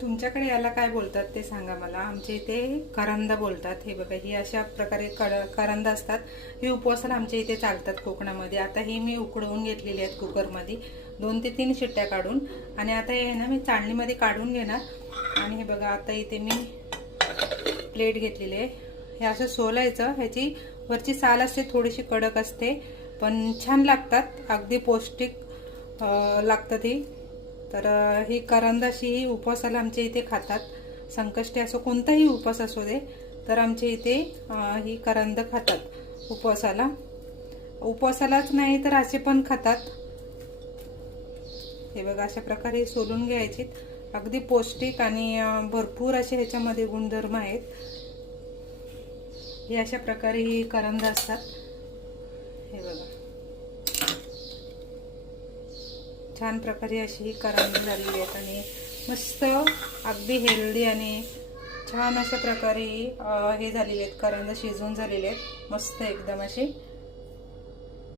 तुमच्याकडे याला काय बोलतात ते सांगा मला। आमच्या इथे करंद बोलतात। हे बघा, ही अशा प्रकारे करंद असतात। हे उपवासाला आमच्या इथे चालतात कोकणामध्ये। आता ही मी उकडवून घेतलेली आहेत कुकरमध्ये 2 ते 3 शिट्ट्या काढून, आणि आता हे ना मी चाळणीमध्ये काढून घेणार। आणि हे बघा, आता इथे मी प्लेट घेतलेली आहे। हे असं सोलायचं, ह्याची वरची साल असते थोडीशी कडक असते, पण छान लागतात, अगदी पौष्टिक लागतात ही। तर ही करंद अशी उपवासाला आमच्या इथे खातात। संकष्टी असो कोणताही उपवास असू दे, तर आमच्या इथे ही करंद खातात उपवासाला। उपवासालाच नाही तर असे पण खातात। हे बघा, अशा प्रकारे सोलून घ्यायची, अगदी पौष्टिक आणि भरपूर असे ह्याच्यामध्ये गुणधर्म आहेत। हे अशा प्रकारे ही करंद असतात। हे बघा, छान प्रकारे अशी ही करंद झालेली आहेत आणि मस्त अगदी हेल्दी आणि छान अशा प्रकारे हे झालेले आहेत। करंद शिजून झालेले आहेत मस्त एकदम असे।